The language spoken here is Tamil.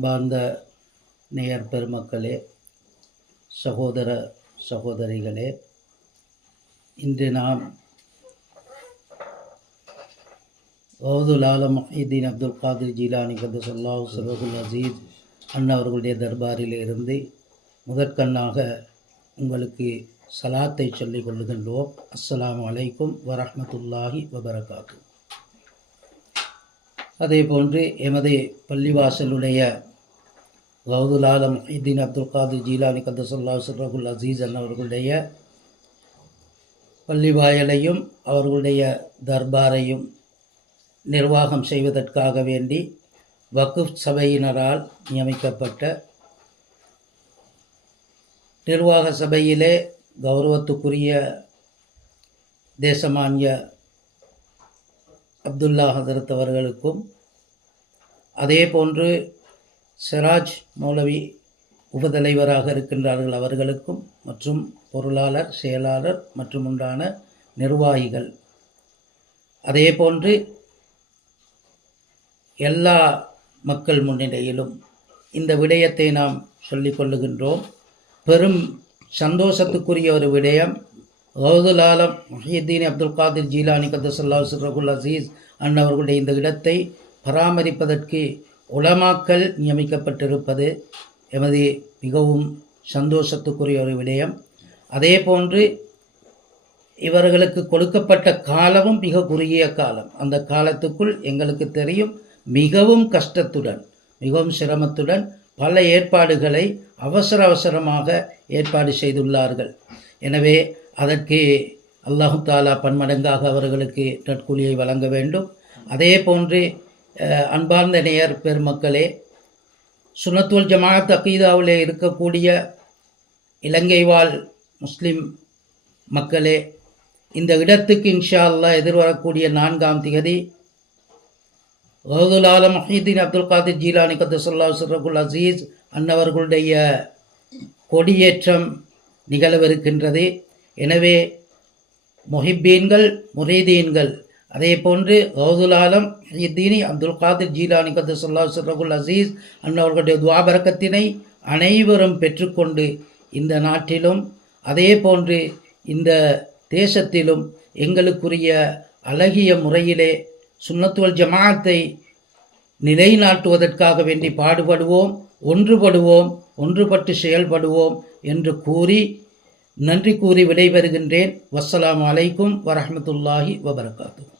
அன்பார்ந்த நேயர் பெருமக்களே சகோதர சகோதரிகளே இன்று நாம் கௌதுல் ஆலம் மஹீதீன் அப்துல் காதிர் ஜீலானி கதசல்லாஹ் சரகுல் அசீஸ் அண்ணா அவர்களுடைய தர்பாரில் இருந்து முதற்கண்ணாக உங்களுக்கு சலாத்தை சொல்லிக் கொள்ளுகின்றோம். அஸ்லாம் அலைக்கும் வரமத்துல்லாஹி வபரகாத்து. அதே போன்று எமது பள்ளிவாசலுடைய கௌதுல் ஆலம் மஹீதீன் அப்துல் காதிர் ஜீலானி கதசல்லாஹ் சுர்ரகுல் அசீஸ் அவர்களுடைய பள்ளிவாயலையும் அவர்களுடைய தர்பாரையும் நிர்வாகம் செய்வதற்காக வேண்டி வக்குஃப் சபையினரால் நியமிக்கப்பட்ட நிர்வாக சபையிலே கௌரவத்துக்குரிய தேசமானிய அப்துல்லா ஹசரத் அவர்களுக்கும் அதே போன்று சிராஜ் மௌலவி உபதலைவராக இருக்கின்றார்கள் அவர்களுக்கும் மற்றும் பொருளாளர் செயலாளர் மற்றும் உண்டான நிர்வாகிகள். அதே போன்று எல்லா மக்கள் முன்னிலையிலும் இந்த விடயத்தை நாம் சொல்லிக் கொள்ளுகின்றோம். பெரும் சந்தோஷத்துக்குரிய ஒரு விடயம் கௌதுல் ஆலம் அப்துல் காதிர் ஜீலானி கதசல்லா சிறகுல் அசீஸ் அன்னவர்களுடைய இந்த இடத்தை பராமரிப்பதற்கு உலமாக்கல் நியமிக்கப்பட்டிருப்பது எமது மிகவும் சந்தோஷத்துக்குரிய ஒரு விடயம். அதே போன்று இவர்களுக்கு கொடுக்கப்பட்ட காலமும் மிக குறுகிய காலம். அந்த காலத்துக்குள் எங்களுக்கு தெரியும் மிகவும் கஷ்டத்துடன் மிகவும் சிரமத்துடன் பல ஏற்பாடுகளை அவசர அவசரமாக ஏற்பாடு செய்துள்ளார்கள். எனவே அதற்கு அல்லாஹு தாலா பன்மடங்காக அவர்களுக்கு நற்கூலியை வழங்க வேண்டும். அதே போன்று அன்பார்ந்த நேயர் பெருமக்களே சுனத்துவல் ஜமாத் அகீதாவிலே இருக்கக்கூடிய இலங்கை வாழ் முஸ்லிம் மக்களே இந்த இடத்துக்கு இன்ஷா அல்லா எதிர்வரக்கூடிய நான்காம் திகதி கௌதுல் ஆலம் மஹீதீன் அப்துல் காதிர் ஜீலானி கத்தசல்லா சுரகுல் அசீஸ் அன்னவர்களுடைய கொடியேற்றம் நிகழவிருக்கின்றது. எனவே முஹிப்பீன்கள் முரீதீன்கள் அதே போன்று கௌதுல் ஆலம் மஹீதீனி அப்துல் காதிர் ஜீலானி கத்தசல்லா சுரகுல் அசீஸ் அன்னவர்களுடைய துவாபரக்கத்தினை அனைவரும் பெற்றுக்கொண்டு இந்த நாட்டிலும் அதே போன்று இந்த தேசத்திலும் எங்களுக்குரிய அழகிய முறையிலே சுண்ணத்துவல் ஜமாத்தை நிலைநாட்டுவதற்காக வேண்டி பாடுபடுவோம் ஒன்றுபடுவோம் ஒன்றுபட்டு செயல்படுவோம் என்று கூறி நன்றி கூறி விடைபெறுகின்றேன். வஸ்ஸலாமு அலைக்கும் வரஹ்மத்துல்லாஹி வபரகாத்து